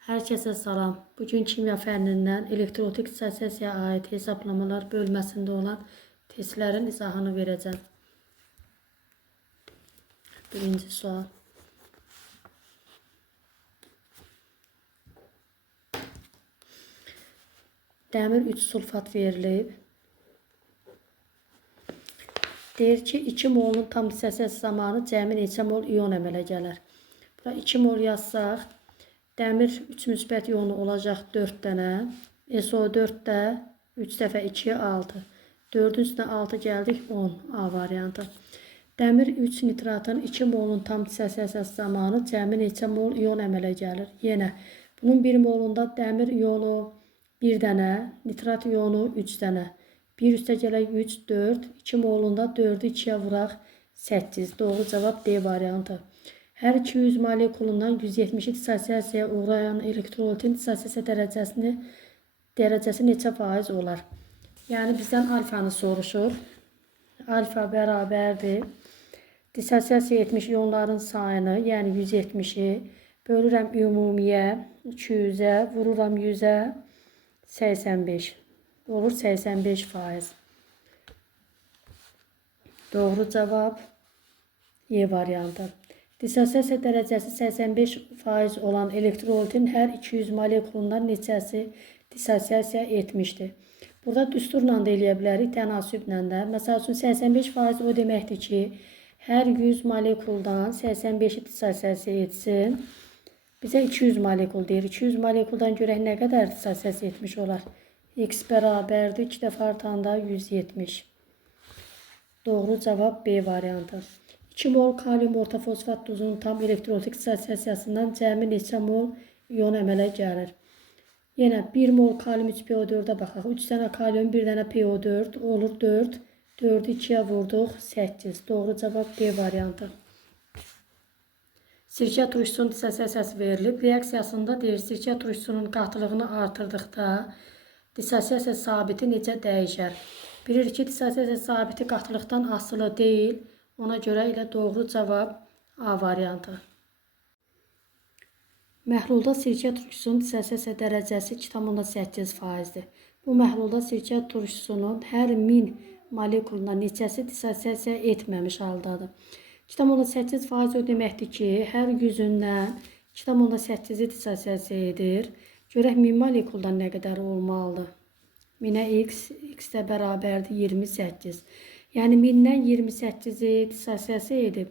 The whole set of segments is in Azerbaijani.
Herkese salam. Bugün kimya fənnindən elektrotik sensasiyaya aid hesablamalar bölməsində olan testlərin izahını verəcəm. Birinci sual. Dəmir 3 sulfat verilib. Deyir ki, 2 molun tam dissosiyası zamanı cəmi neçə mol ion əmələ gəlir. Bura 2 mol yazsaq, dəmir 3 müsbət iyonu olacaq 4 dənə. SO4 də 3 dəfə 2, 6. 4-ün üstünə 6 gəldik, 10 A variantı. Dəmir 3 nitratın 2 molun tam dissosiyası zamanı cəmi neçə mol ion əmələ gəlir. Yenə, bunun 1 molunda dəmir iyonu 1 dənə, nitrat iyonu 3 dənə. 1 üstə gələk 3, 4, 2 molunda 4-ü 2-yə vuraq 8. Doğru cavab D variantı. Hər 200 molekulundan 170 dissosiyasiyaya uğrayan elektrolitin dissosiyasiya dərəcəsi neçə faiz olar? Yəni bizdən alfanı soruşur. Alfa bərabərdir. Dissosiyasiya etmiş iyonların sayını, yəni 170-i bölürəm ümumiyə 200-ə, vururam 100-ə 85. Olur 85%. Doğru cavab E variantı. Dissosiyasiya dərəcəsi 85% olan elektrolitin hər 200 molekulundan neçəsi dissosiyasiya etmişdir? Burada düsturla da eləyə bilərik, tənasüblə də. Məsəl üçün 85% o deməkdir ki, hər 100 molekuldan 85-i dissosiyasiya etsin. Bizə 200 molekul deyir. 200 molekuldan görək nə qədər dissosiyasiya etmiş olar? X bərabərdir 2 dəfə artanda 170. Doğru cavab B variantı. 2 mol kalium ortofosfat duzunun tam elektrolitik dissosiyasından cəmi neçə mol ion əmələ gəlir? Yenə 1 mol kalium 3PO4-ə baxaq. 3 dənə kalium, 1 dənə PO4 olur 4. 4-ü 2-yə vurduq 8. Doğru cavab D variantı. Sirkə turşusunun dissosiyasiyası verilib. Reaksiyasında deyir, sirkə turşusunun qatılığını artırdıqda dissosiyasiya sabiti necə dəyişər? Bilirik ki, dissosiyasiya sabiti qatılıqdan asılı deyil. Ona görə ilə doğru cavab A variantı. Məhlulda sirkə turşusunun dissosiyasiya dərəcəsi 2,8%-dir. Bu məhlulda sirkə turşusunun hər 1000 molekulundan neçəsi dissosiyasiya etməmiş haldadır. 2,8% o deməkdir ki, hər 100-ündən 2,8-i dissosiyasiya edir. Görək 1000 molekuldan nə qədər olmalıdır? 1000-ə x də bərabərdir 28. Yəni 1000-dən 28-i dissosiyasiya edib.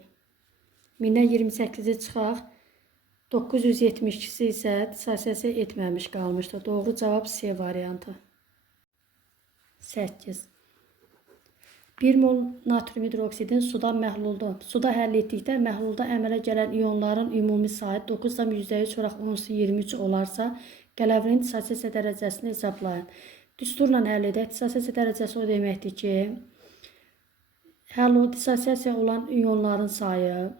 1000-dən 28-i çıxaq. 972-si isə dissosiyasiya etməmiş qalmışdır. Doğru cavab C variantı. 8. 1 mol natrium hidroksidin suda həll etdikdə məhlulda əmələ gələn iyonların ümumi sayı 9,3 vuraq 10^23 olarsa, qələvinin dissosiyasiya dərəcəsini hesablayın. Düsturla həll edək. Dissosiyasiya dərəcəsi o deməkdir ki, dissosiyasiya olan iyonların sayı,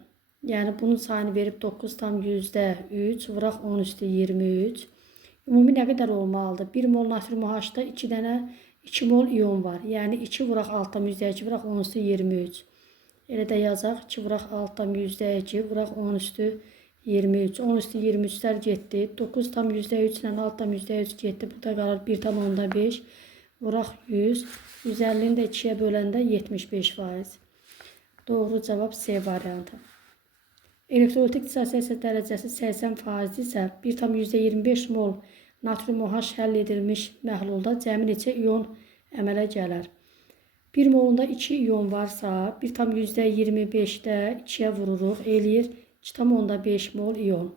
yəni bunun sayını verib 9,3 vuraq 10^23. Ümumi nə qədər olmalıdır? 1 mol natrium OH-da 2 mol iyon var. Yəni 2 vuraq 6,2 vuraq 10^23. Elə də yazaq. 2 vuraq 6,2 vuraq 10^23. 10^23'lər getdi. 9,3 ilə 6,3 getdi. Burada qalır 1,5 vuraq 100. 150-ni də 2-yə böləndə 75%. Doğru cavab C variantı. Elektrolitik dissosiyasiya dərəcəsi 80% isə 1,25 mol natrium OH həll edilmiş məhlulda cəmi neçə iyon əmələ gələr? 1 molunda 2 iyon varsa, 1,25-də 2-yə vururuq, eləyir 2,5 mol iyon.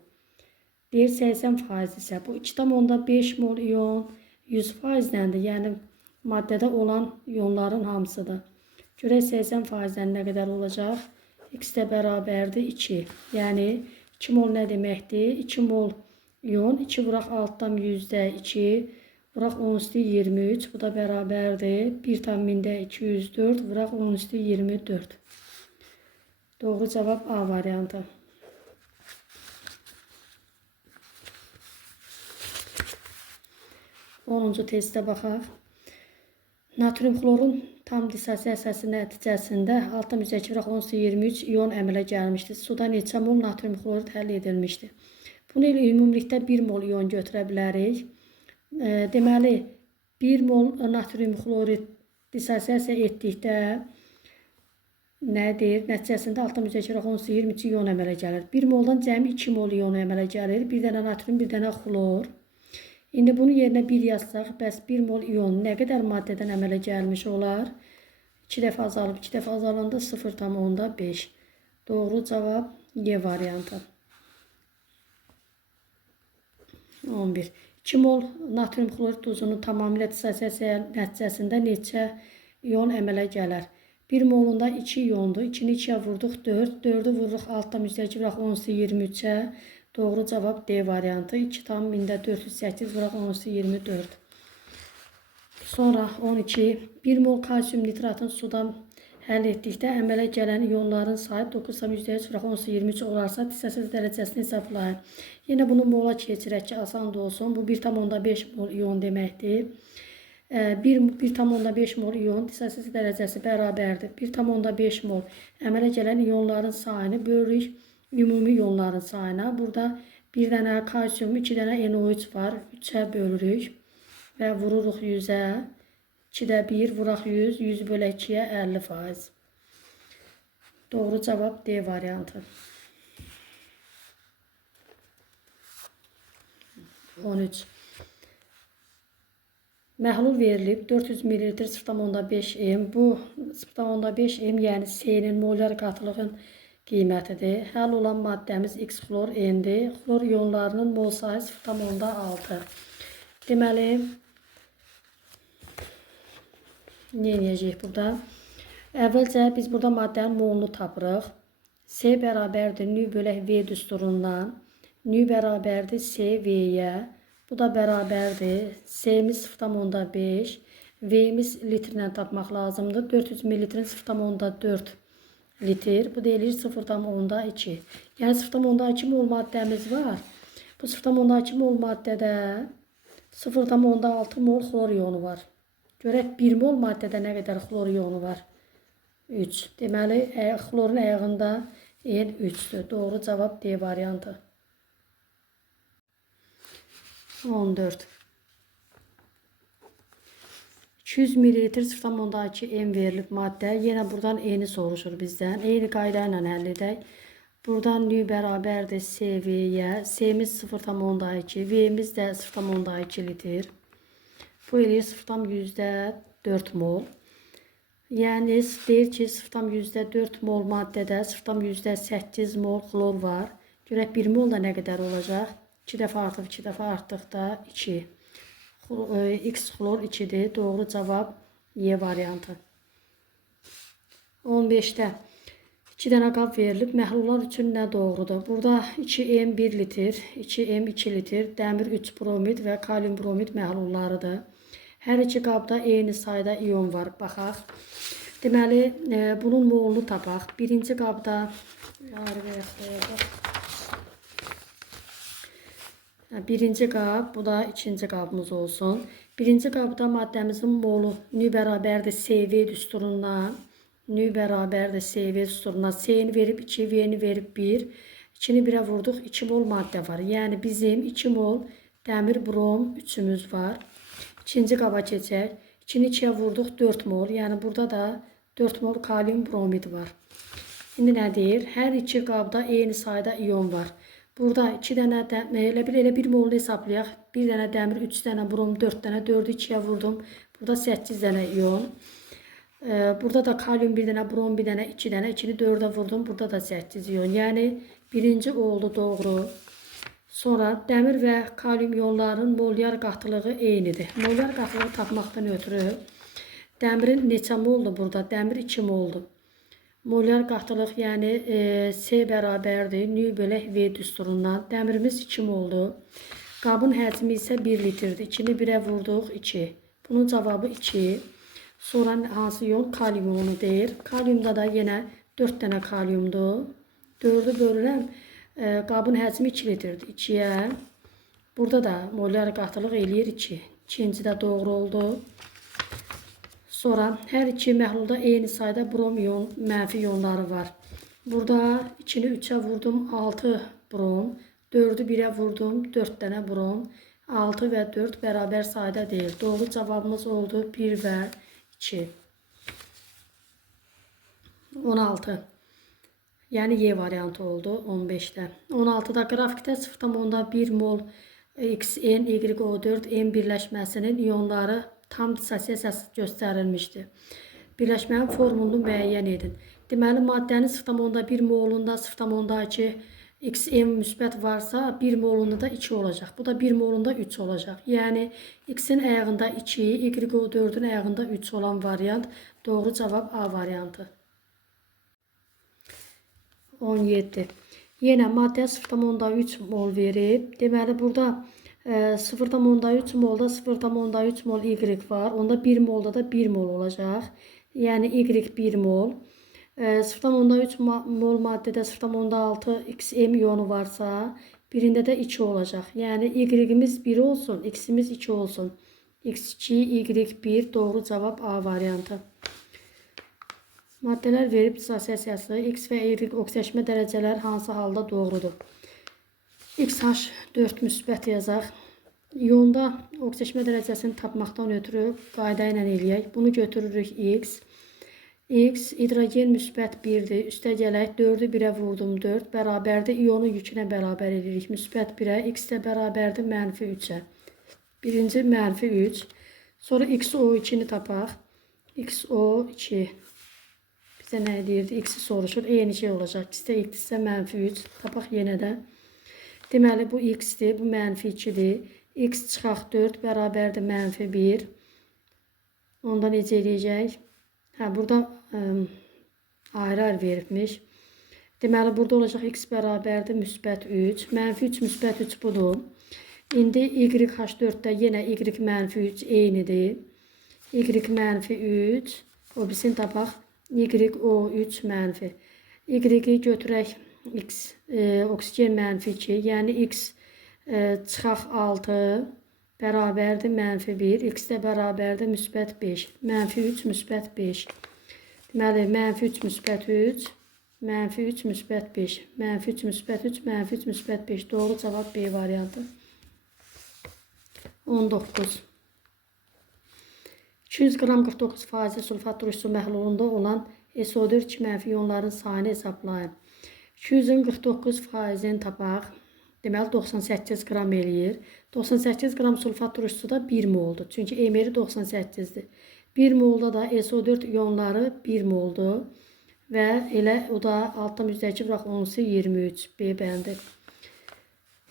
Deyir 80% isə bu 2,5 mol iyon 100%-dəndir, yəni maddədə olan iyonların hamısıdır. Görək 80%-dən nə qədər olacaq? X də bərabərdir 2. Yəni 2 mol nə deməkdir? 2 mol iyon 2 vuraq 6,2 vuraq 10^23. Bu da bərabərdir 1,204 vuraq 10^24. Doğru cavab A variantı. 10-cu testə baxaq. Natrium xlorun tam dissosiyasiyası nəticəsində 6,2 vuraq 10^23 iyon əmələ gəlmişdir. Suda neçə mol natrium xlorid həll edilmişdir? Bunu ilə ümumilikdə 1 mol iyon götürə bilərik. Deməli, 1 mol natrium xlorid dissosiasiya etdikdə nədir? Nəticəsində altdan müzəkirə 22 iyon əmələ gəlir. 1 moldan cəmi 2 mol iyon əmələ gəlir. Bir dənə natrium, bir dənə xlor. İndi bunun yerinə 1 yazsaq, bəs 1 mol iyon nə qədər maddədən əmələ gəlmiş olar? 2 dəfə azalıb, 2 dəfə azalanda 0,5. Doğru cavab Y variantı. 11. 2 mol natrium xlorid duzunun tamamilə dissosiasiya nəticəsində neçə iyon əmələ gələr? 1 molunda 2 iyondur. 2-ni 2-yə vurduq 4. 4-ü vururuq altda müzdəki vuraq 10-23-ə. Doğru cavab D variantı. 2 tam 1408 vuraq 10-24. Sonra 12. 1 mol kalsium nitratın sudan həll etdikdə əmələ gələn iyonların sayı 9,3 vuraq 10-23 olarsa dissosiasiya dərəcəsini hesablayın. Yenə bunu mola keçirək ki, asan da olsun. Bu 1,5 mol iyon deməkdir. 1,5 mol iyon dissosiasiya dərəcəsi bərabərdir. 1,5 mol əmələ gələn iyonların sayını bölürük ümumi iyonların sayına. Burada bir dənə kalsium, 2 dənə NO3 var. 3-ə bölürük və vururuq 100-ə. 2-də 1 vuraq 100, 100 bölək 2-yə 50%. Doğru cavab D variantı. 13. Məhlul verilib 400 ml 0,5 m. Bu 0,5 m yəni C-nin molyar qatılığın qiymətidir. Həll olan maddəmiz X xlor N-dir. Xlor iyonlarının mol sayı 0,6. Deməli, nə edəcəyik burada? Əvvəlcə biz burada maddənin molunu tapırıq. C bərabərdir nü bölək V düsturundan. Nü bərabərdir C V-yə. Bu da bərabərdir. C-miz 0,5. V-miz litrlə tapmaq lazımdır. 400 ml 0,4 litr. Bu deyilir 0,2. Yəni 0,2 mol maddəmiz var. Bu 0,2 mol maddədə 0,6 mol xlor iyonu var. Görək 1 mol maddədə nə qədər xlor iyonu var? 3. Deməli, xlorun əyağında N 3-dür. Doğru cavab D variantı. 14. 200 ml 0,2 M verilib maddə. Yenə buradan N'yi soruşur bizdən. Eyni qayda ilə həll edək. Buradan nü bərabərdir CV-yə. C-miz 0,2, V-miz də 0,2 litr. Bu eləyir 0,4 mol. Yəni deyir ki, 0,4 mol maddədə 0,8 mol xlor var. Görək 1 mol da nə qədər olacaq? 2 dəfə artıq, 2 dəfə artdıqda 2. X xlor 2-dir. Doğru cavab Y variantı. 15-də 2 dənə qab verilib. Məhlullar üçün nə doğrudur? Burada 2M 1 litr, 2M 2 litr, dəmir 3 bromid və kalium bromid məhlullarıdır. Hər iki qabda eyni sayda iyon var. Baxaq. Deməli, bunun molunu tapaq. Birinci qabda birinci qab, bu da ikinci qabımız olsun. Birinci qabda maddəmizin molu nü bərabərdir CV düsturundan. Nü bərabərdir CV düsturundan. C-ni verib 2, V-ni verib 1. 2-ni 1-ə vurduq, 2 mol maddə var. Yəni bizim 2 mol dəmir brom 3-ümüz var. İkinci qaba keçək. 2-ni 2-yə vurduq, 4 mol. Yəni burada da 4 mol kalium bromid var. İndi nə deyir? Hər iki qabda eyni sayda iyon var. Burada 2 dənə elə 1 molunu hesablayaq. 1 dənə dəmir, 3 dənə brom, 4 dənə, 4-ü 2-yə vurdum. Burada 8 dənə iyon. Burada da kalium 1 dənə, brom 1 dənə, 2 dənə, 2-ni 4-ə vurdum. Burada da 8 iyon. Yəni birinci oldu doğru. Sonra dəmir və kalium iyonlarının molyar qatılığı eynidir. Molyar qatılığı tapmaqdan ötürü dəmirin neçə moldur burada? Dəmir 2 moldur. Molyar qatılıq yəni C bərabərdir nü bölək V düsturundan. Dəmirimiz 2 moldur. Qabın həcmi isə 1 litrdir. 2-ni 1-ə vurduq 2. Bunun cavabı 2. Sonra hansı iyon? Kalium iyonu deyir. Kaliumda da yenə 4 dənə kaliumdur. 4-ü bölürəm. Qabın həcmi 2 litrdir. 2-yə. Burada da molyar qatılıq eləyir 2. İkinci də doğru oldu. Sonra hər iki məhlulda eyni sayda brom iyon, mənfi iyonları var. Burada 2-ni 3-ə vurdum 6 brom, 4'ü 1'e vurdum. 4 dənə brom. 6 və 4 bərabər sayda deyil. Doğru cavabımız oldu 1 və 2. 16. Yəni Y variantı oldu 15-də. 16-da qrafikdə 0,1 mol XN, YO4, N birləşməsinin iyonları tam dissosiyasiyası göstərilmişdir. Birləşmənin formulunu müəyyən edin. Deməli, maddənin 0,1 molunda 0,2 XN müsbət varsa, 1 molunda da 2 olacaq. Bu da 1 molunda 3 olacaq. Yəni, X-in əyağında 2, YO4-ün əyağında 3 olan variant doğru cavab A variantı. 17. Yenə maddə 0,3 mol verib. Deməli, burada 0,3 molda 0,3 mol Y var. Onda 1 molda da 1 mol olacaq. Yəni, Y 1 mol. 0,3 mol maddədə 0,6 XM iyonu varsa, birində də 2 olacaq. Yəni, Y-imiz 1 olsun, X-imiz 2 olsun. X2, Y1 doğru cavab A variantı. Maddələr verib dissosiyasiyası, X və Y oksidaşma dərəcələri hansı halda doğrudur? XH 4 müsbət yazaq. İyonda oksidaşma dərəcəsini tapmaqdan ötürü qayda ilə eləyək. Bunu götürürük X. X hidrogen müsbət 1-dir. Üstə gələk 4'ü 1'ə vurdum 4. Bərabərdir. İyonun yükünə bərabər edirik. Müsbət 1'ə. X də bərabərdir mənfi 3'ə. Birinci mənfi 3. Sonra XO2'ni tapaq. XO2. Bizə nə deyirdi? X'i soruşur. Eyni şey olacaq. X'də X isə mənfi 3. Tapaq yenə də. Deməli, bu X'dir. Bu mənfi 2'dir. X çıxaq 4 bərabərdir mənfi 1. Onda necə eləyəcək? Burada ayrı-ayrı veribmiş. Deməli, burada olacaq X bərabərdir müsbət 3. Mənfi 3 müsbət 3 budur. İndi YH4'də yenə Y mənfi 3 eynidir. Y mənfi 3. O birisini tapaq. YO3 mənfi. Y götürək X oksigen mənfi 2. Yəni X çıxaq 6 bərabərdir mənfi 1. X də bərabərdir müsbət 5. Mənfi 3 müsbət 5. Deməli, mənfi 3 müsbət 3. Mənfi 3 müsbət 5. Mənfi 3 müsbət 3. Mənfi 3 müsbət 5. Doğru cavab B variantı. 19. 200 qram 49% sulfat turşusu məhlulunda olan SO4 2 mənfi iyonların sayını hesablayın. 200'ün 49%'ini tapaq. Deməli, 98 qram eləyir. 98 qram sulfat turşusu da 1 moldur. Çünki emeri 98'dir. 1 molda da SO4 iyonları 1 moldur. Və elə o da altdan yüzdəki bıraq 10'su 23. B bəndi.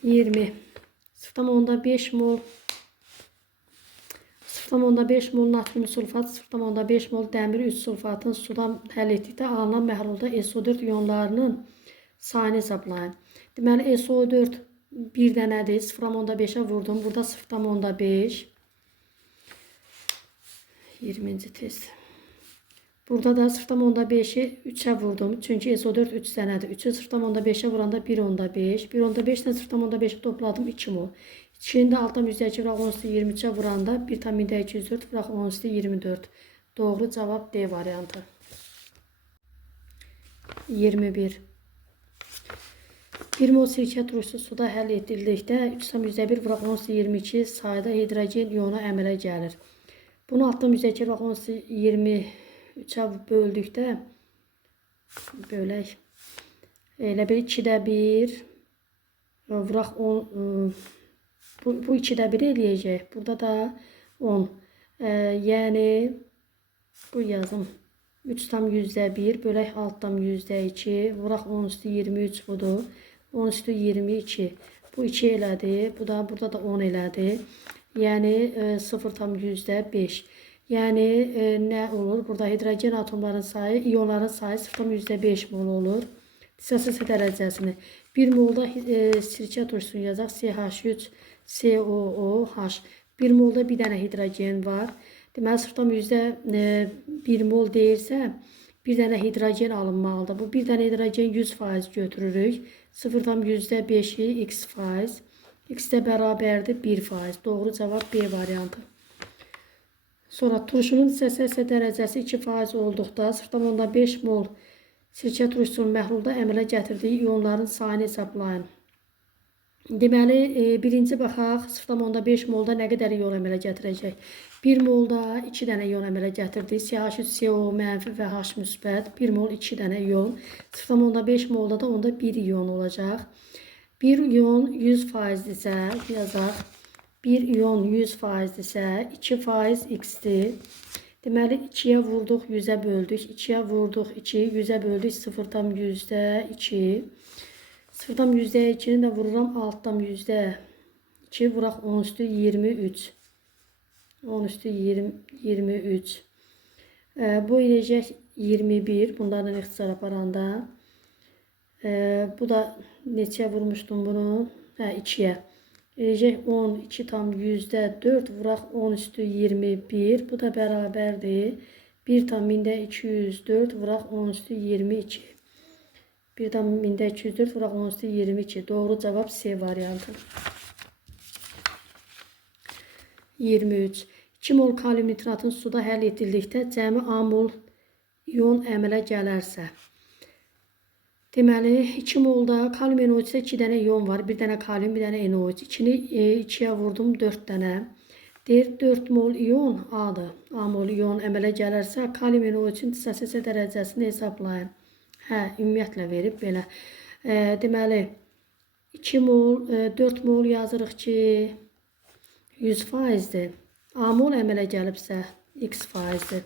20. 0,5 mol 0,5 mol natrium sulfat, 0,5 mol dəmir 3 sulfatın sudan həll etdikdə alınan məhlulda SO4 iyonlarının sayını hesablayın. Deməli, SO4 bir dənədir. 0,5'ə vurdum. Burada 0,5. 20-ci test. Burada da 0,5'i 3'ə vurdum. Çünki SO4 3 dənədir. 3'ü 0,5'ə vuranda 1,5. 1,5 ilə 0,5'i topladım 2 mol. 2'nin də altdan yüzdəki bıraq 10-23'ə vuranda 1,204 bıraq 10-24. Doğru cavab D variantı. 21. 1 mol sirkə turşusu suda həll edildikdə 3,1 bıraq 10-22 sayda hidrogen iyonu əmələ gəlir. Bunu altdan yüzdəki bıraq 10-23'ə böldükdə bölək. Elə bir 2'də 1 bıraq 10 Bu 2'də 1 eləyəcək. Burada da 10. Yəni bu yazım 3,1 bölək altdan %2 vuraq 10^23 budur. 10^22. Bu 2 elədi. Bu da burada da 10 elədi. Yəni 0,5. Yəni nə olur? Burada hidrogen atomların sayı, iyonların sayı 0,5 mol olur. Dissosiyasiya dərəcəsini 1 molda sirkə turşusunu yazaq. CH3 COOH. 1 molda bir dənə hidrogen var. Deməli, 0,1 mol deyirsə, bir dənə hidrogen alınmalıdır. Bu bir dənə hidrogen 100% götürürük. 0,5'i X faiz. X də bərabərdir 1%. Doğru cavab B variantı. Sonra turşunun dissosiyasiya dərəcəsi 2% olduqda 0,5 mol sirkə turşusunun məhlulda əmələ gətirdiyi iyonların sayını hesablayın. Deməli, birinci baxaq 0,5 molda nə qədər ion əmələ gətirəcək? 1 molda 2 dənə ion əmələ gətirdi. CH3CO mənfi və H müsbət. 1 mol 2 dənə ion. 0,5 molda da onda 1 ion olacaq. 1 ion 100%-dirsə yazaq. 1 ion 100%-dirsə 2% X-dir. Deməli 2-yə vurduq, 100-ə böldük. 2-yə vurduq, 2, 100-ə böldük 0,2. 0,2-ni də vururam, altdan %2 vuraq 10 üstü 23. 10 üstü 23. Bu eləyəcək 21. Bunlardan ixtisar aparanda. Bu da neçəyə vurmuşdum bunu? 2-yə. Eləyəcək 10, 2 tam %4 vuraq 10 üstü 21. Bu da bərabərdir. 1 tam 1204 vuraq 10 üstü 22. 1 tam 1204 vuraq 10 üstü 22. Doğru cavab C variantı. 23. 2 mol kalium nitratın suda həll edildikdə cəmi A mol ion əmələ gələrsə. Deməli, 2 molda kalium NO3-də 2 dənə ion var. 1 dənə kalium, 1 dənə NO3. 2-ni 2-yə vurdum, 4 dənə. Deyir, 4 mol ion A-dır. A mol ion əmələ gələrsə, kalium NO3-ün dissosiasiya dərəcəsini hesablayın. Ümumiyyətlə verib belə. Deməli, 2 mol, 4 mol yazırıq ki, 100%-dir. A mol əmələ gəlibsə, X faizdir.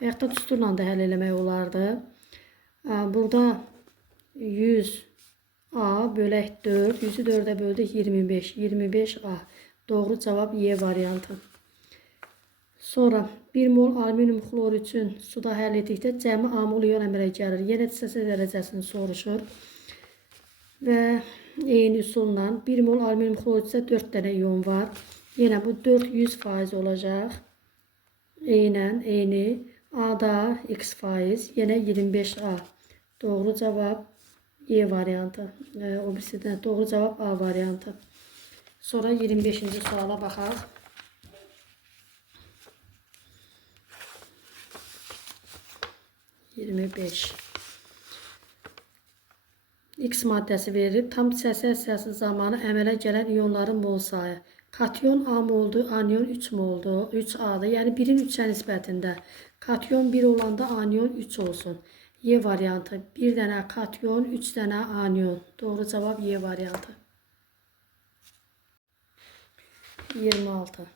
Və yaxud da düsturla da həll eləmək olardı. Burada 100 A bölək 4, 100-ü 4-ə böldük 25, 25 A. Doğru cavab Y variantı. Sonra 1 mol alüminium xlor üçün suda həll etdikdə cəmi A mol ion əmələ gəlir. Yenə dissosiasiya dərəcəsini soruşur. Və eyni üsulla 1 mol alüminium xlor üçün 4 dənə ion var. Yenə bu 4 100% olacaq. Eyni. A-da X%, yenə 25A. Doğru cavab Y variantı. O birisindən doğru cavab A variantı. Sonra 25-ci suala baxaq. X maddəsi verilib. Tam dissosiasiyası zamanı əmələ gələn ionların mol sayı. Katyon A moldur, anion 3 moldur, 3A'dır. Yəni 1-in 3-ə nisbətində. Katyon 1 olanda anion 3 olsun. Y variantı. 1 dənə katyon, 3 dənə anion. Doğru cavab Y variantı. 26.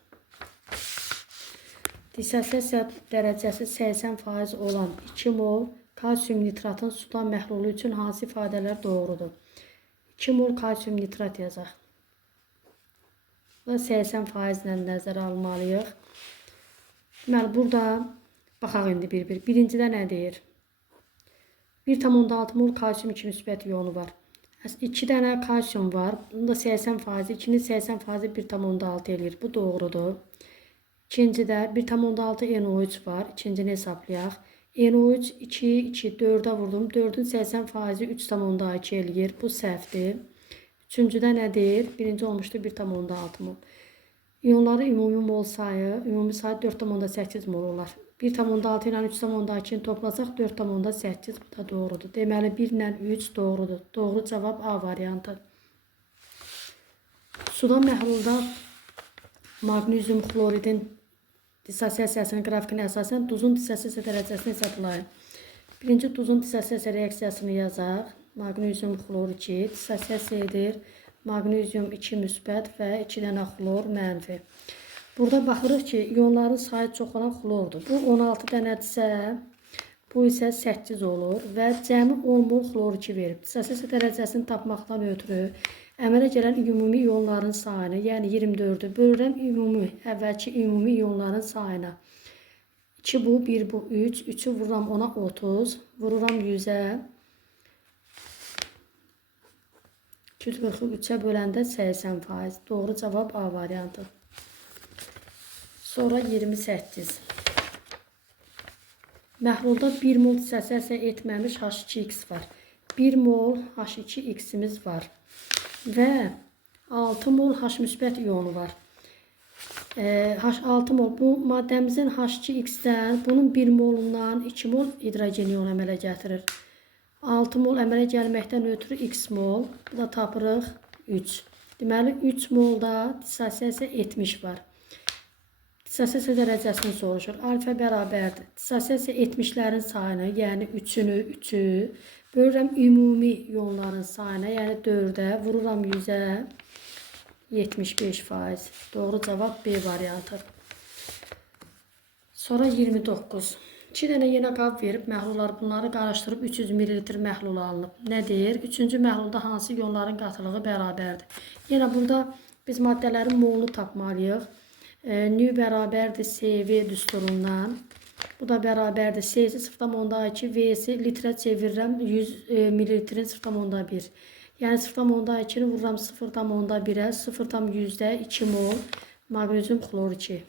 Dissosiasiya dərəcəsi 80% olan 2 mol kalsium nitratın suda məhlulu üçün hansı ifadələr doğrudur? 2 mol kalsium nitrat yazaq. Bu 80% ilə nəzərə almalıyıq. Deməli, burada baxaq indi bir-bir. Birincidə nə deyir? 1,6 mol kalsium 2 müsbət iyonu var. 2 dənə kalsium var. Bunda 80%, 2-nin 80%, 1,6 eləyir. Bu doğrudur. İkincidə 1,6 NO3 var. İkincini hesablayaq. NO3 2, 2, 4-ə vurdum. 4-ün 80%, 3,2 eləyir. Bu səhvdir. Üçüncüdə nə deyir? Birinci olmuşdu 1,6 mol. İyonların ümumi mol sayı, ümumi sayı 4,8 mol olar. 1,6 ilə 3,2-ni toplasaq 4,8 da doğrudur. Deməli 1 ilə 3 doğrudur. Doğru cavab A variantı. Suda məhlulda magnezium xloridin dissosiasiyasının qrafikinə əsasən duzun dissosiasiya dərəcəsini hesablayın. Birinci duzun dissosiasiya reaksiyasını yazaq. Magnezium xlor 2 dissosiasiya edir. Magnezium 2 müsbət və 2 dənə xlor mənfi. Burada baxırıq ki, iyonların sayı çox olan xlordur. Bu 16 dənədirsə, bu isə 8 olur və cəmi 10 mol xlor 2 verib. Dissosiasiya dərəcəsini tapmaqdan ötürü əmələ gələn ümumi iyonların sayını, yəni 24-ü bölürəm əvvəlki ümumi iyonların sayına. 2 bu, 1 bu, 3. 3'ü vururam ona 30. Vururam 100'ə. 240'ı 3'ə böləndə 80%. Doğru cavab A variantı. Sonra 28. Məhlulda 1 mol dissosiasiya etməmiş H2X var. 1 mol H2X'imiz var. Və 6 mol H müsbət iyonu var. H6 mol. Bu maddəmizin H2X-dən bunun 1 molundan 2 mol hidrogen ionu əmələ gətirir. 6 mol əmələ gəlməkdən ötürü X mol. Bu da tapırıq 3. Deməli 3 molda dissosiasiya 70 var. Dissosiasiya dərəcəsini soruşur. Alfa bərabərdir. Dissosiasiya 70'lərin sayını, yəni 3'ü bölürəm ümumi iyonların sayına, yəni 4'ə, vururam 100'ə, 75%. Doğru cavab B variantı. Sonra 29. 2 dənə yenə qab verib məhlullar bunları qarışdırıb 300 ml məhlul alınıb. Nə deyir? 3-cü məhlulda hansı iyonların qatılığı bərabərdir? Yenə burada biz maddələrin molunu tapmalıyıq. Nü bərabərdir CV düsturundan. Bu da bərabərdir. C-si 0,2, V-si litrə çevirirəm 100 ml-in 0,1. Yəni 0,2-ni vururam 0,1-ə, 0,2 mol maqnezium xlor 2.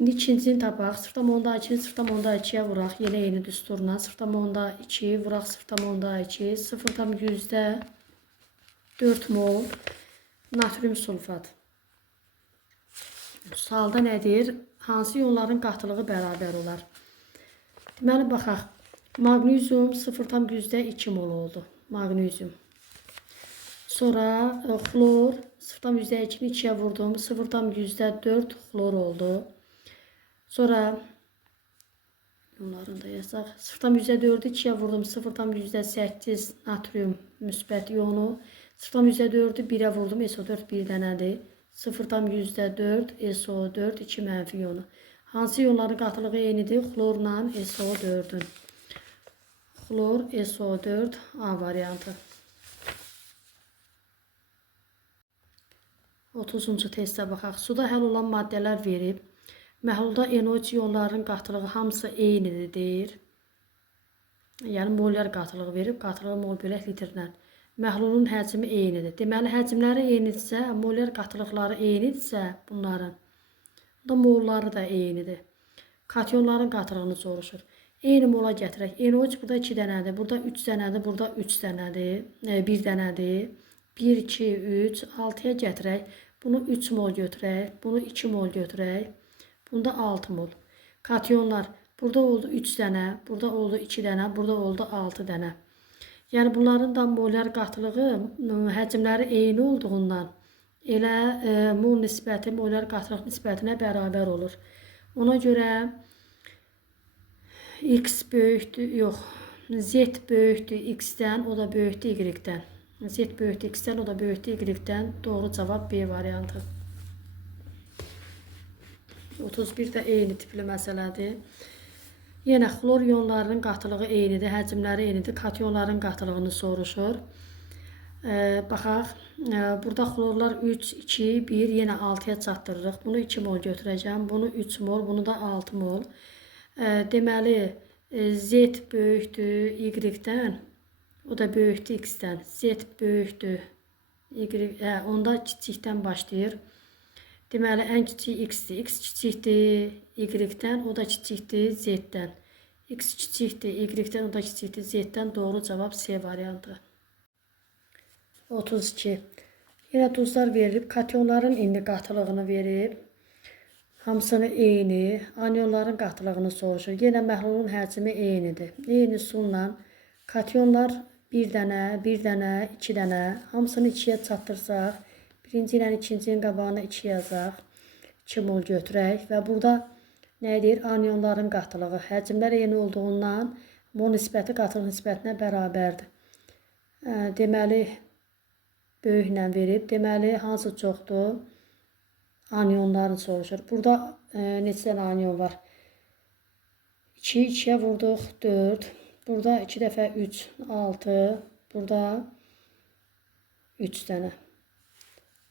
İndi ikincisini tapaq. 0,2-ni 0,2-yə vuraq. Yenə eyni düsturla 0,2 vuraq 0,2, 0,4 mol natrium sulfat. Sualda nədir? Hansı iyonların qatılığı bərabər olar? Deməli, baxaq. Magnezium 0,2 mol oldu. Magnezium. Sonra xlor 0,2-ni 2'yə vurdum. 0,4 xlor oldu. Sonra onların da yazaq. 0,4'ü 2'yə vurdum. 0,8 natrium müsbət iyonu. 0,4'ü 1'ə vurdum. SO4 bir dənədir. 0,4 SO4 2 mənfi iyonu. Hansı iyonların qatılığı eynidir? Xlorla SO4'ün. Xlor SO4 A variantı. 30-cu testə baxaq. Suda həll olan maddələr verib. Məhlulda NO3 iyonlarının qatılığı hamısı eynidir deyir. Yəni molyar qatılığı verib. Qatılığı mol bölək litrlə. Məhlulun həcmi eynidir. Deməli, həcmləri eynidirsə, molyar qatılıqları eynidirsə bunların, da molları da eynidir. Katyonların qatılığını soruşur. Eyni mola gətirək. NO3 burada 2 dənədir, burada 3 dənədir, burada 3 dənədir, 1 dənədir. 1, 2, 3, 6'ya gətirək. Bunu 3 mol götürək, bunu 2 mol götürək. Bunda 6 mol. Katyonlar, burada oldu 3 dənə, burada oldu 2 dənə, burada oldu 6 dənə. Yəni bunların da molyar qatılığı həcmləri eyni olduğundan elə mol nisbəti molyar qatılıq nisbətinə bərabər olur. Ona görə X böyükdür, yox, Z böyükdür X-dən, o da böyükdür Y-dən. Z böyükdür X-dən, o da böyükdür Y-dən. Doğru cavab B variantı. 31 də eyni tipli məsələdir. Yenə xlor iyonlarının qatılığı eynidir, həcmləri eynidir. Katyonların qatılığını soruşur. Baxaq, burada xlorlar 3, 2, 1, yenə 6'ya çatdırırıq. Bunu 2 mol götürəcəm, bunu 3 mol, bunu da 6 mol. Deməli, Z böyükdür Y-dən, o da böyükdür X-dən. Z böyükdür Y, onda kiçikdən başlayır. Deməli, ən kiçik X-dir. X kiçikdir Y-dən, o da kiçikdir Z-dən. X kiçikdir Y-dən, o da kiçikdir Z-dən. Doğru cavab C variantı. 32. Yenə duzlar verilib. Katyonların indi qatılığını verib. Hamısını eyni. Anionların qatılığını soruşur. Yenə məhlulun həcmi eynidir. Eyni sulla katyonlar 1 dənə, 1 dənə, 2 dənə. Hamısını 2'yə çatdırsaq, birinci ilə ikincinin qabağına 2 yazaq. 2 mol götürək və burada nə edir? Anionların qatılığı. Həcmlər eyni olduğundan mol nisbəti qatılıq nisbətinə bərabərdir. Deməli, böyüklə verib. Deməli, hansı çoxdur? Anionlarını soruşur. Burada neçə dənə anion var? 2, 2'yə vurduq, 4. Burada 2 dəfə 3, 6. Burada 3 dənə.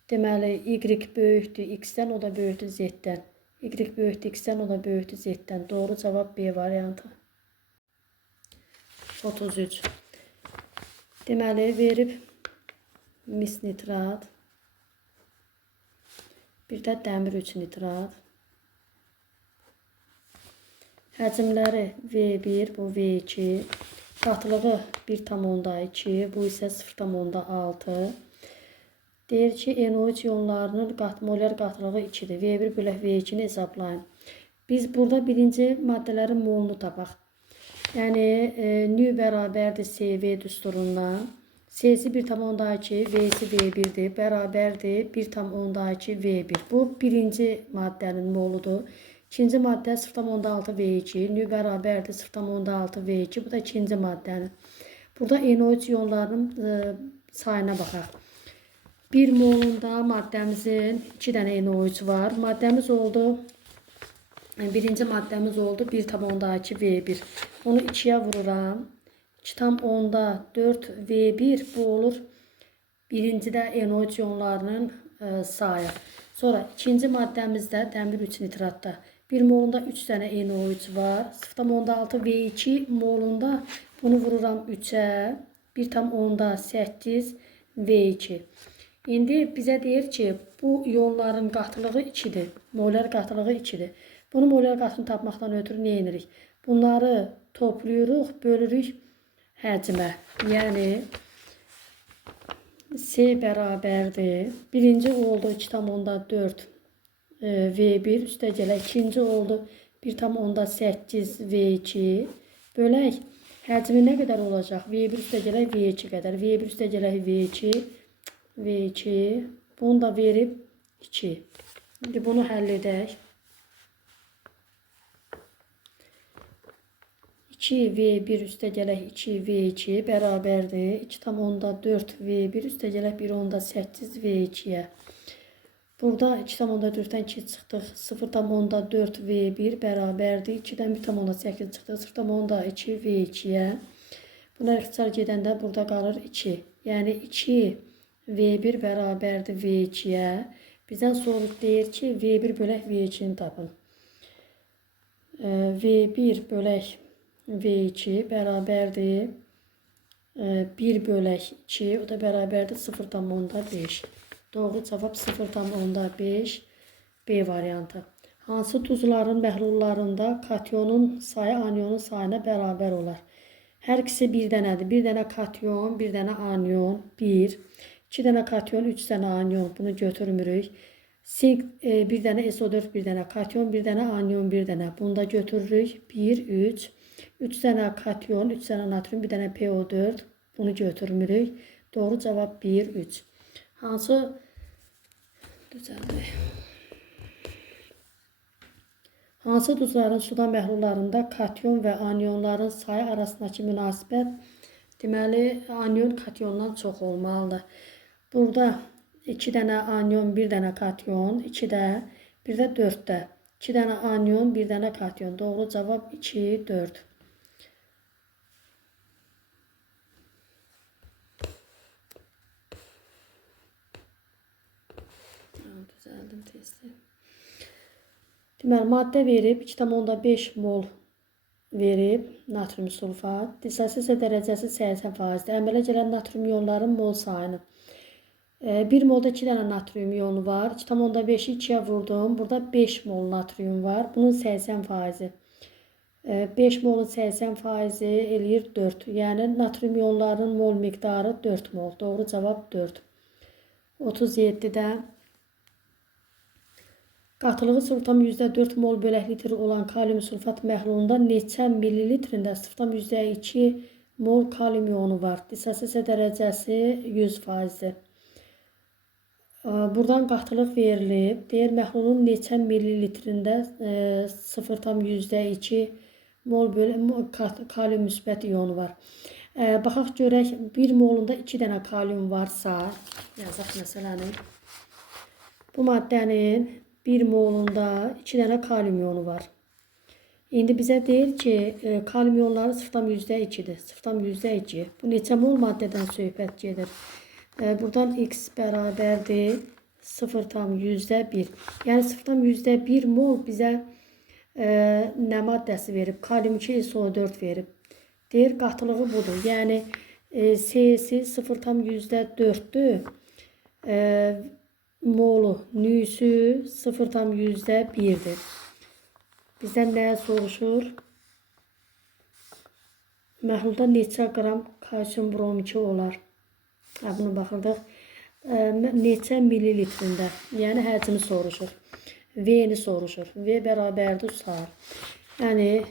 Deməli, Y böyükdür X-dən, o da böyükdür Z-dən. Y böyükdür X-dən, o da böyükdür Z-dən. Doğru cavab B variantı. 33. Deməli, verib mis nitrat. Bir də dəmir 3 nitrat. Həcmləri V1, bu V2. Qatılığı 1,2, bu isə 0,6. Deyir ki, NO3 iyonlarının molyar qatılığı 2'dir. V1 bölək V2'ni hesablayın. Biz burada birinci maddələrin molunu tapaq. Yəni, nü bərabərdir CV düsturundan. S'si 1,2, V'si V1'dir, bərabərdir 1,2 V1. Bu birinci maddənin moludur. İkinci maddə 0,6 V2, nü bərabərdir 0,6 V2. Bu da ikinci maddənin. Burada NO3 iyonlarının sayına baxaq. 1 molunda maddəmizin 2 dənə NO3 var. Maddəmiz oldu, birinci maddəmiz oldu 1,2 V1. Onu 2'ye vururam. 2,4 V1 bu olur. Birincidə NO3 iyonlarının sayı. Sonra ikinci maddəmizdə dəmir 3 nitratda 1 molunda 3 dənə NO3 var. 0,6 V2 molunda bunu vururam 3'e. 1,8 V2. İndi bizə deyir ki, bu iyonların qatılığı 2'dir. Molar qatılığı 2'dir. Bunu molar qatını tapmaqdan ötürü nə edirik? Bunları toplayırıq, bölürük həcmə. Yəni C bərabərdir. Birinci oldu 2,4 V1 üstəgələ. İkinci oldu 1,8 V2. Bölək. Həcmi nə qədər olacaq? V1 üstəgələ V2 qədər. V1 üstəgələ V2. V2. Bunu da verib 2. İndi bunu həll edək. 2V1 üstəgələk 2V2 bərabərdir 2,4 V1 üstəgələk 1,8 V2'yə. Burada 2,4'dən 2 çıxdıq. 0,4 V1 bərabərdir 2'dən 1,8 çıxdıq. 0,2 V2'yə. Bunlar ixtisar gedəndə burada qalır 2. Yəni 2 V1 bərabərdir V2'yə. Bizdən soru deyir ki, V1 bölək V2'ni tapın. V1 bölək V2 bərabərdir 1 bölək 2, o da bərabərdir 0,5. Doğru cavab 0,5 B variantı. Hansı duzların məhlullarında katyonun sayı anyonun sayına bərabər olar? Hər ikisi bir dənədir. Bir dənə katyon, bir dənə anyon, 1. 2 dənə katyon, 3 dənə anyon. Bunu götürmürük. Sink bir dənə SO4, bir dənə katyon, bir dənə anyon, bir dənə. Bunu da götürürük. 1, 3. 3 dənə katyon, 3 dənə natrium, bir dənə PO4. Bunu götürmürük. Doğru cavab 1, 3. Hansı düzəldir? Hansı duzların suda məhlullarında katyon və anyonların sayı arasındakı münasibət? Deməli, anyon katyondan çox olmalıdır. Burada 2 dənə anyon, 1 dənə katyon, 2-də, bir də 4-də. 2 dənə anyon, 1 dənə katyon. Doğru cavab 2, 4. Düzəldim testi. Deməli, maddə verib 2,5 mol verib natrium sulfat. Dissosiasiya dərəcəsi 80%. Əmələ gələn natrium iyonların mol sayını. 1 molda 2 dənə natrium iyonu var. 2,5'i 2'ye vurdum. Burada 5 mol natrium var. Bunun 80%. 5 molun 80% eləyir 4. Yəni natrium iyonlarının mol miqdarı 4 mol. Doğru cavab 4. 37'də qatılığı 0,4 mol bölək litri olan kalium sulfat məhlulunda neçə millilitrində 0,2 mol kalium iyonu var. Dissosiasiya dərəcəsi 100%. Buradan qatılıq verilib. Deyir məhlulun neçə millilitrində 0,2 mol kalium müsbət iyonu var. Baxaq görək, 1 molunda 2 dənə kalium varsa, yazaq məsələni. Bu maddənin 1 molunda 2 dənə kalium iyonu var. İndi bizə deyir ki, kalium iyonları 0,2'dir. 0,2. Bu neçə mol maddədən söhbət gedir? Buradan x bərabərdir 0,1. Yəni 0,1 mol bizə nə maddəsi verib? Kalium 2 SO4 verib. Deyir qatılığı budur. Yəni C'si 0,4'dür. Molu, nüsü 0,1'dir. Bizdən nəyə soruşur? Məhlulda neçə qram kalsium brom 2 olar? Bunu baxırdıq. Neçə millilitrində? Yəni həcmi soruşur. V-ni soruşur. V bərabərdir sar. Yəni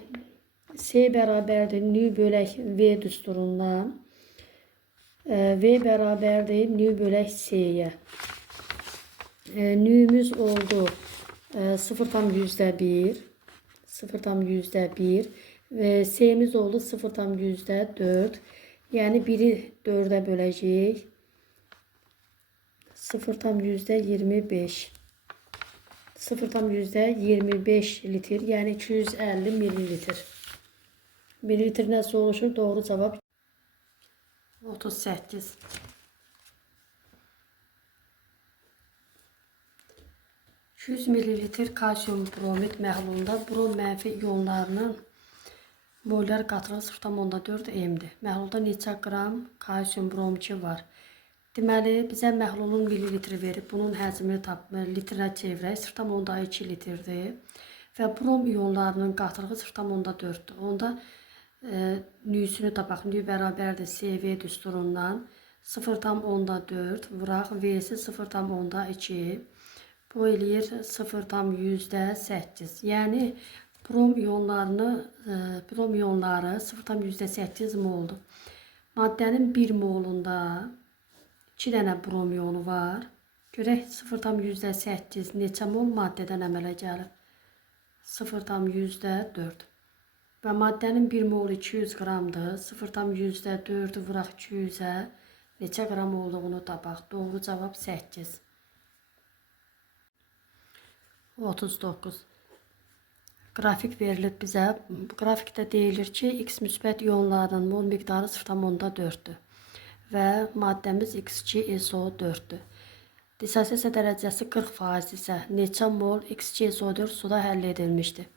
C bərabərdir nü bölək V düsturundan. V bərabərdir nü bölək C-yə. Nüyümüz oldu 0,1. 0,1 ve C'miz oldu 0,4. Yani biri 4'e böləcəyik. 0,25. 0,25 litr yani 250 mililitr. Mililitr nasıl oluşur? Doğru cevap 38. %100 ml kalsiyum bromid məhlulunda brom mənfi iyonlarının molar qatılığı 0,4 m-dir. Məhlulda neçə qram kalsiyum brom 2 var? Deməli, bizə məhlulun mililitri verib, bunun həcmini litrinə çevirək. 0,2 litrdir. Və brom iyonlarının qatılığı 0,4-dür. Onda nüsünü tapaq. Nü bərabərdir CV düsturundan 0,4 vuraq. V-si 0,2. Bu eləyir 0,8. Yəni brom iyonları 0,8 moldur. Maddənin 1 molunda 2 dənə brom iyonu var. Görək 0,8 neçə mol maddədən əmələ gəlir? 0,4. Və maddənin 1 mol 200 qramdır. 0,4 vuraq 200-ə neçə qram olduğunu tapaq. Doğru cavab 8. 39. Qrafik verilib bizə. Bu qrafikdə deyilir ki, X müsbət iyonlarının mol miqdarı 0,4-dür və maddəmiz X2SO4-dür. Dissosiasiya dərəcəsi 40% isə neçə mol X2SO4 suda həll edilmişdir?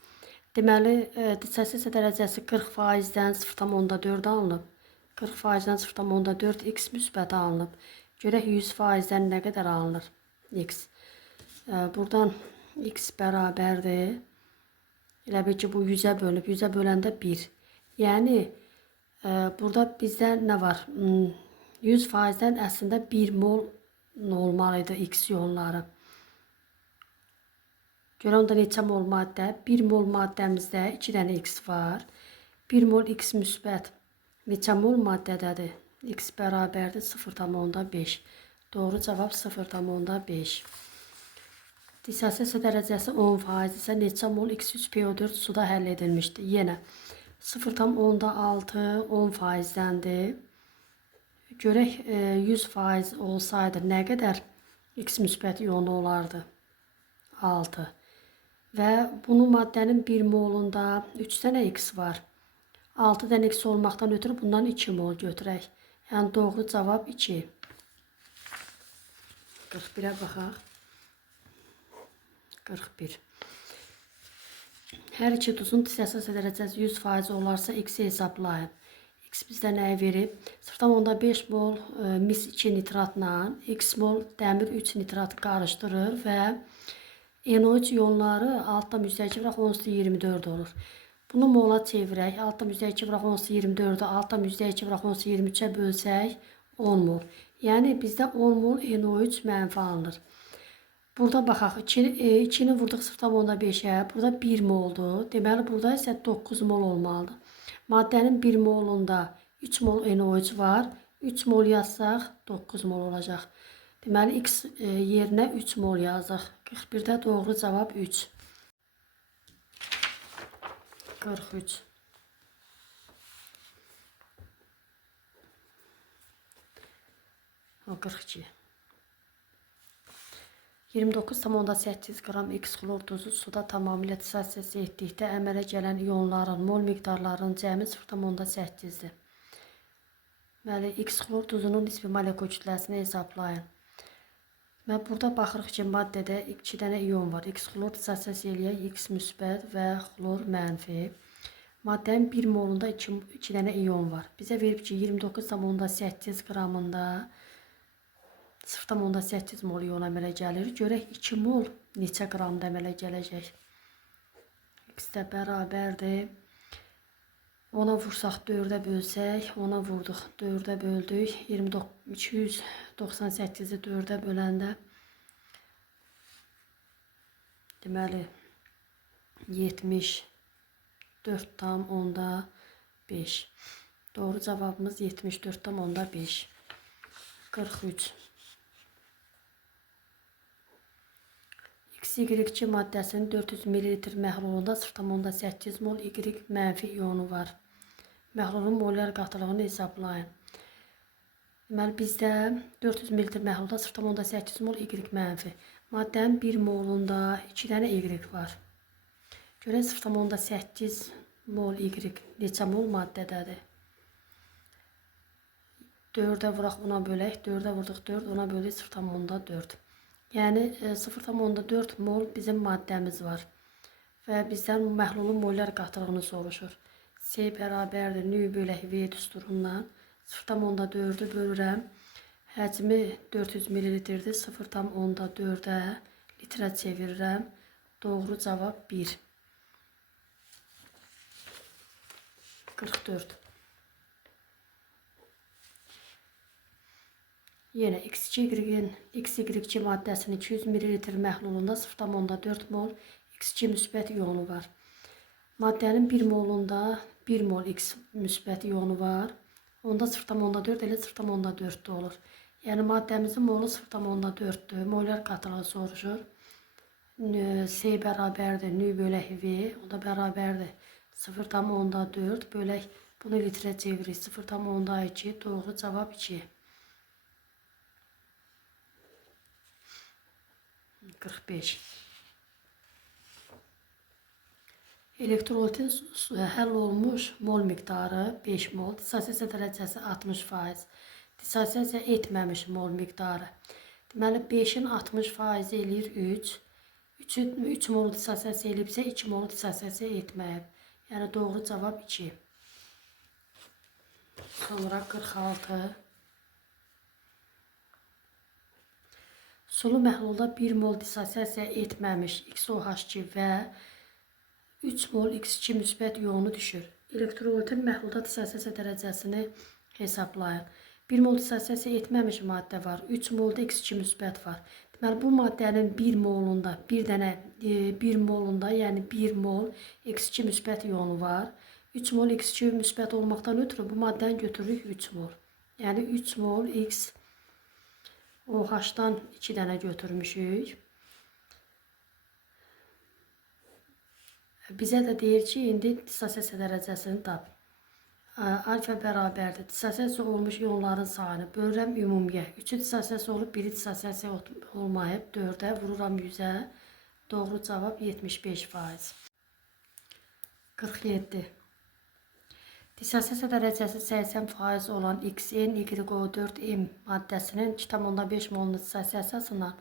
Deməli, dissosiasiya dərəcəsi 40%-dən 0,4 alınıb. 40%-dən 0,4 X müsbəti alınıb. Görək 100%-dən nə qədər alınır? X. Buradan X bərabərdir. Elə bil ki, bu 100-ə bölüb. 100-ə böləndə 1. Yəni, burada bizdə nə var? 100%-dən əslində 1 mol olmalıydı X iyonları. Görə onda neçə mol maddə? 1 mol maddəmizdə 2 dənə X var. 1 mol X müsbət neçə mol maddədədir? X bərabərdir 0,5. Doğru cavab 0,5. Dissosiasiya dərəcəsi 10% isə neçə mol X3PO4 suda həll edilmişdir? Yenə 0,6 10%-dəndir. Görək 100% olsaydı nə qədər X müsbət iyonu olardı? 6. Və bunu maddənin 1 molunda 3 dənə X var. 6 dənə X olmaqdan ötürü bundan 2 mol götürək. Yəni doğru cavab 2. 41-ə baxaq. 41. Hər iki duzun dissosiasiya dərəcəsi 100% olarsa X-i hesablayın. X bizdə nəyi verib? 0,5 mol mis 2 nitratla X mol dəmir 3 nitrat qarışdırır və NO3 iyonları altda müzdəki vuraq 10^24 olur. Bunu mola çevirək. Altda müzdəki vuraq 10^24-ü altda müzdəki vuraq 10^23-ə bölsək 10 mol. Yəni bizdə 10 mol NO3 mənfi alınır. Burada baxaq, 2-ni vurduq 0,5-ə, burada 1 moldur. Deməli, burada isə 9 mol olmalıdır. Maddənin 1 molunda 3 mol NO3 var. 3 mol yazsaq 9 mol olacaq. Deməli, X yerinə 3 mol yazdıq. 41-də doğru cavab 3. 43. O 42. 29,8 qram X xlor duzu suda tamamilə dissosiasiya etdikdə əmələ gələn iyonların mol miqdarlarının cəmi 0,8-dir. Deməli, X xlor duzunun nisbi molekul kütləsini hesablayın. Və burada baxırıq ki, maddədə 2 dənə iyon var. X xlor dissosiasiya eləyək, X müsbət və xlor mənfi. Maddənin 1 molunda 2 dənə iyon var. Bizə verib ki, 29,8 qramında 0,8 mol iyon əmələ gəlir. Görək 2 mol neçə qramda əmələ gələcək? X də bərabərdir. Ona vursaq 4-ə bölsək, ona vurduq 4-ə böldük. 298-i 4-ə böləndə deməli 74,5. Doğru cavabımız 74,5. 43. XY2 maddəsinin 400 ml məhlulunda 0,8 mol Y mənfi iyonu var. Məhlulun molyar qatılığını hesablayın. Deməli, bizdə 400 ml məhlulda 0,8 mol Y mənfi. Maddənin 1 molunda 2 dənə Y var. Görək 0,8 mol Y neçə mol maddədədir? 4'ə vuraq, ona bölək. 4'ə vurduq 4, ona bölək 0,4. Yəni 0,4 mol bizim maddəmiz var. Və bizdən məhlulun molyar qatılığını soruşur. C bərabərdir nü bölək V düsturundan 0,4'ü bölürəm. Həcmi 400 ml-dir. 0,4'ə litrə çevirirəm. Doğru cavab 1. 44. Yenə XY2 maddəsinin 200 ml məhlulunda 0,4 mol X2 müsbət iyonu var. Maddənin 1 molunda 1 mol X müsbət iyonu var. Onda 0,4 elə 0,4 olur. Yəni maddəmizin molu 0,4'dür. Molyar qatılığı soruşur. C bərabərdir nü bölək V. O da bərabərdir 0,4 bölək. Bunu litrə çevirik. 0,2. Doğru cavab 2. 45. Elektrolitin həll olmuş mol miqdarı 5 mol, dissosiasiya dərəcəsi 60%, dissosiasiya etməmiş mol miqdarı. Deməli 5'in 60% eləyir 3. 3 mol dissosiasiya elibsə 2 mol dissosiasiya etməyib. Yəni doğru cavab 2. Sonra 46. Sulu məhlulda 1 mol dissosiasiya etməmiş XOH2 və 3 mol X2 müsbət iyonu düşür. Elektrolitin məhlulda dissosiasiya dərəcəsini hesablayın. 1 mol dissosiasiya etməmiş maddə var. 3 molda X2 müsbət var. Deməli, bu maddənin 1 molunda, yəni 1 mol X2 müsbət iyonu var. 3 mol X2 müsbət olmaqdan ötürü bu maddəni götürürük 3 mol. Yəni 3 mol X OH-dan 2 dənə götürmüşük. Bizə də deyir ki, indi dissosiasiya dərəcəsini tap. Alfa bərabərdir. Dissosiasiya olmuş iyonların sayını bölürəm ümumiyə. 3'ü dissosiasiya olub, 1'i dissosiasiya olmayıb. 4'ə vururam 100'ə. Doğru cavab 75%. 47. Dissosiasiya dərəcəsi 80% olan XN, YO4M maddəsinin 2,5 molun dissosiasiyasından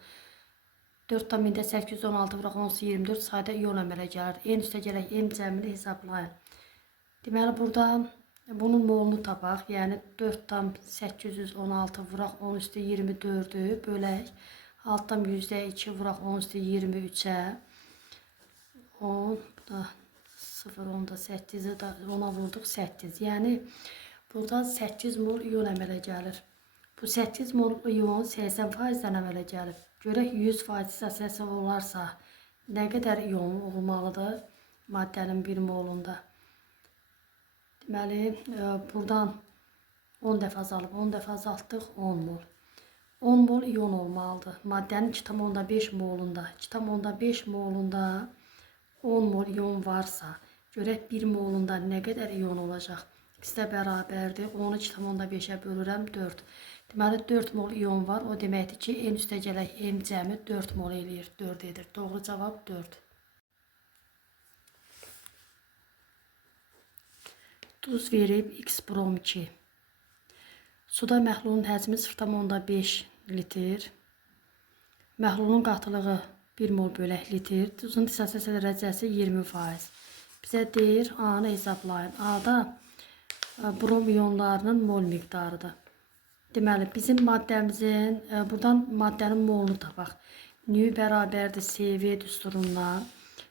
4,816 vuraq 24 sayda iyon əmələ gəlir. N üstə gələk M cəmini hesablayın. Deməli, burada bunun molunu tapaq. Yəni 4,816 vuraq 10 üstə 24'ü bölək. Altdan %2 vuraq 10 üstə 23'ə. 10, bu da 0,8'i də 10'a vurduq 8. Yəni burada 8 mol iyon əmələ gəlir. Bu 8 mol iyon 80%-dən əmələ gəlir. Görək 100% dissosiasiya olarsa nə qədər iyon olmalıdır maddənin 1 molunda. Deməli, buradan 10 dəfə azalıb 10 dəfə azaltdıq 10 mol. 10 mol iyon olmalıdır. Maddənin 2,5 molunda, 2,5 molunda 10 mol iyon varsa, görək 1 molunda nə qədər iyon olacaq? İkisi bərabərdir. 10'u 2,5'ə bölürəm 4. Deməli 4 mol iyon var. O deməkdir ki, N üstə gələk M cəmi 4 mol eləyir. 4 edir. Doğru cavab 4. Duz verib X brom 2. Suda məhlulun həcmi 0,5 litr. Məhlulun qatılığı 1 mol bölək litr. Duzun dissosiasiya dərəcəsi 20%. Bizə deyir A-nı hesablayın. A-da brom iyonlarının mol miqdarıdır. Deməli, bizim maddəmizin, buradan maddənin molunu tapaq. Nü bərabərdir CV düsturundan.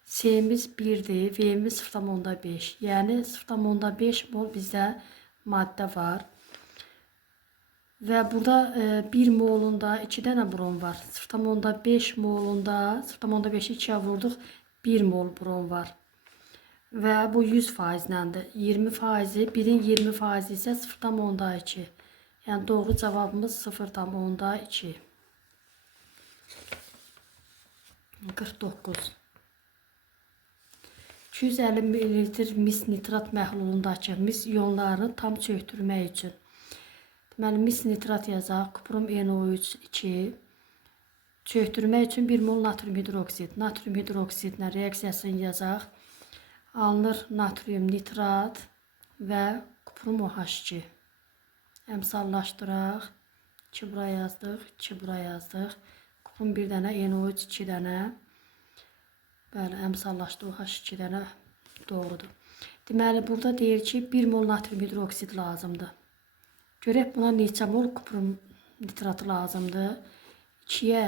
C-miz 1'dir, V-miz 0,5. Yəni 0,5 mol bizdə maddə var. Və burada 1 molunda 2 dənə brom var. 0,5 molunda 0,5'i 2'yə vurduq, 1 mol brom var. Və bu 100%-ləndir. 20%, 1'in 20% isə 0,2. Yəni doğru cavabımız 0,2. 49. 250 ml mis nitrat məhlulundakı mis iyonlarını tam çöktürmək üçün. Deməli, mis nitrat yazaq. Kuprum NO3 2. Çöktürmək üçün 1 mol natrium hidroksid. Natrium hidroksidlə reaksiyasını yazaq. Alınır natrium nitrat və kuprum OH2. Əmsallaşdıraq. 2 bura yazdıq, 2 bura yazdıq. Kuprum 1 dənə, NO3 2 dənə. Bəli, əmsallaşdı OH2 dənə doğrudur. Deməli, burada deyir ki, 1 mol natrium hidroksid lazımdır. Görək buna neçə mol kuprum nitratı lazımdır. 2-yə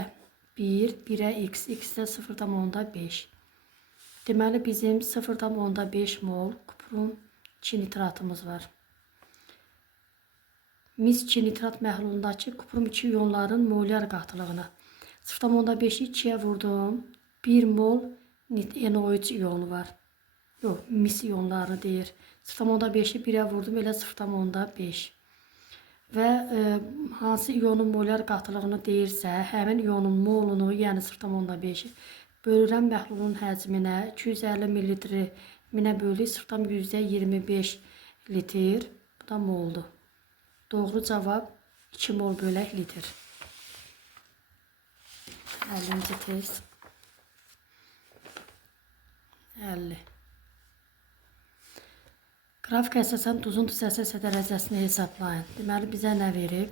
1, 1-ə x, x-də 0,5. Deməli, bizim 0,5 mol kuprum 2 nitratımız var. Mis 2 nitrat məhlulundakı kuprum 2 iyonların molyar qatılığına 0,5'i 2'ye vurdum. 1 mol NO3 iyonu var. Yox, mis iyonlarını deyir. 0,5'i 1'e vurdum, elə 0,5. Və hansı iyonun molyar qatılığını deyirsə, həmin iyonun molunu, yəni 0,5'i bölürəm məhlulun həcminə. 250 ml 1000'ə bölü 0,25 litr. Bu da moldur. Doğru cavab 2 mol bölək litr. 50-ci test. 50. Qrafik əsasən duzun tüzəlsə dərəcəsini hesablayın. Deməli, bizə nə verib?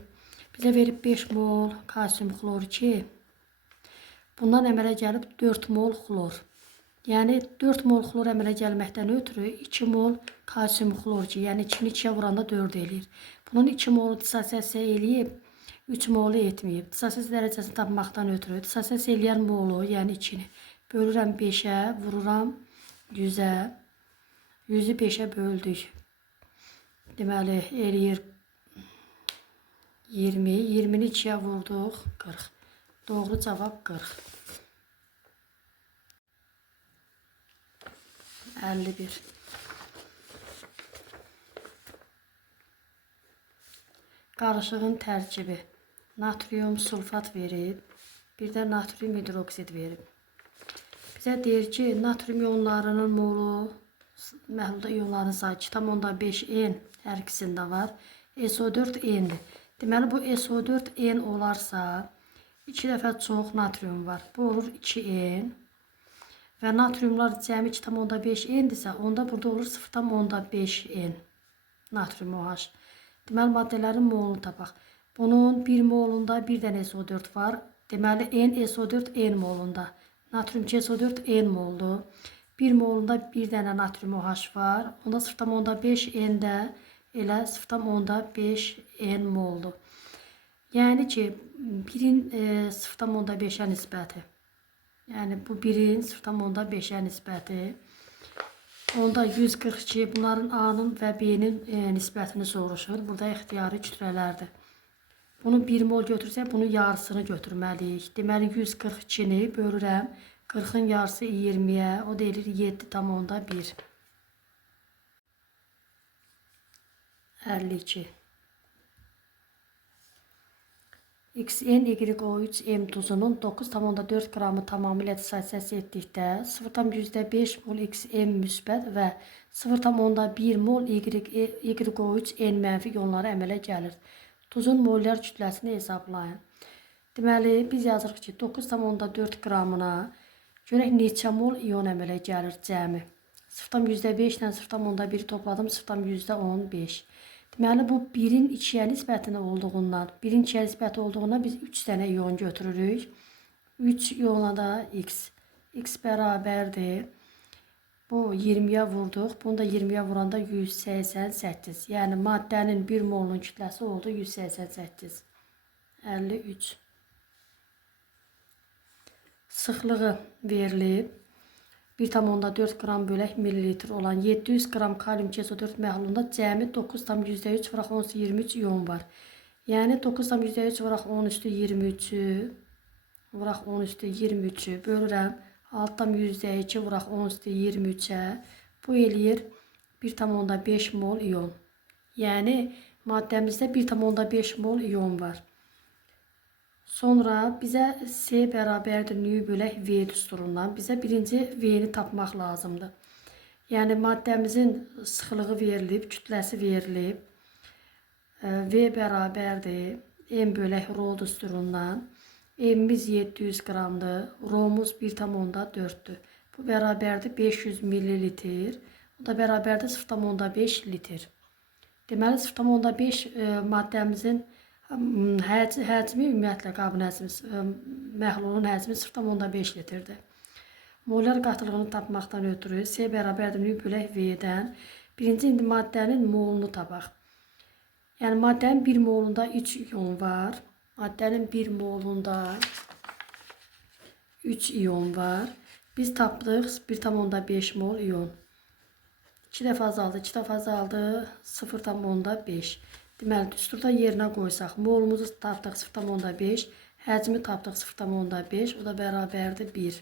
Bizə verib 5 mol kalsium xlor 2. Bundan əmələ gəlib 4 mol xlor. Yəni 4 mol xlor əmələ gəlməkdən ötürü 2 mol kalsium xlor 2. Yəni 2-ni 2-yə vuranda 4 eləyir. Bunun 2 molu dissosiasiya eləyib, 3 molu etməyib. Dissosiasiya dərəcəsini tapmaqdan ötürü dissosiasiya eləyən molu, yəni 2-ni bölürəm 5'ə, vururam 100'ə. 100'ü 5'ə böldük. Deməli, eləyir 20. 20'ni 2'yə vurduq, 40. Doğru cavab 40. 51. Qarışığın tərkibi. Natrium sulfat verib. Bir də natrium hidroksid verib. Bizə deyir ki, natrium iyonlarının molu, məhlulda iyonların sayı 2,5 N hər ikisində var. SO4 N'dir. Deməli, bu SO4 N olarsa 2 dəfə çox natrium var. Bu olur 2 N. Və natriumlar cəmi 2,5 N'dirsə, onda burada olur 0,5 N. Natrium OH. Deməli, maddələrin molunu tapaq. Bunun 1 molunda 1 dənə SO4 var. Deməli, N SO4 N molunda. Natrium SO4 N moldur. 1 molunda 1 dənə natrium OH var. Onda 0,5 N'də elə 0,5 N moldur. Yəni ki, 1'in 0,5'ə nisbəti. Yəni bu 1'in 0,5'ə nisbəti. Onda 142 bunların A'nın və B'nin nisbətini soruşur. Burada ixtiyari kütlələrdir. Bunu 1 mol götürsək, bunun yarısını götürməliyik. Deməli, 142'ni bölürəm. 40'ın yarısı 20'ye, o da elir 7,1. 52. XN, YO3, M tuzunun 9,4 qramı tamamilə dissosiasiya etdikdə 0,5 mol XM müsbət və 0,1 mol YO3, N mənfi iyonları əmələ gəlir. Tuzun molyar kütləsini hesablayın. Deməli, biz yazırıq ki, 9,4 qramına görək neçə mol iyon əmələ gəlir cəmi. 0,5 ilə 0,1 topladım, 0,15. Deməli, bu 1'in 2'yə nisbətini olduğundan, 1'in 2'yə nisbəti olduğundan biz 3 dənə iyon götürürük. 3 iyona da X. X bərabərdir. Bu 20'yə vurduq. Bunu da 20'yə vuranda 188. Yəni, maddənin 1 molunun kütləsi oldu 188. 53. Sıxlığı verilib. 1,4 qram bölək millilitr olan 700 qram kalium SO4 məhlulunda cəmi 9,3 vuraq 10^23 iyon var. Yəni 9,3 vuraq 10^23 vuraq 10^23 bölürəm 6,2 vuraq 10^23-ə. Bu eləyir 1,5 mol iyon. Yəni Maddəmizdə 1,5 mol iyon var. Sonra bizə C bərabərdir nü bölək V düsturundan bizə birinci V-ni tapmaq lazımdır. Yəni maddəmizin sıxılığı verilib, kütləsi verilib. V bərabərdir M bölək rho düsturundan. M'imiz 700 qramdır, rhomuz 1,4'dür. Bu bərabərdir 500 millilitr. Bu da bərabərdir 0,5 litr. Deməli 0,5 maddəmizin həcmi ümumiyyətlə qabın həcmi, məhlulun həcmi 0,5 litrdir. Molar qatılığını tapmaqdan ötürü C bərabərdir nü bölək V-dən birinci indi maddənin molunu tapaq. Yəni maddənin 1 molunda 3 iyon var. Maddənin 1 molunda 3 iyon var. Biz tapdıq 1,5 mol iyon. 2 dəfə azaldı, 2 dəfə azaldı 0,5. Deməli, düsturda yerinə qoysaq, molumuzu tapdıq 0,5, həcmi tapdıq 0,5, o da bərabərdir 1.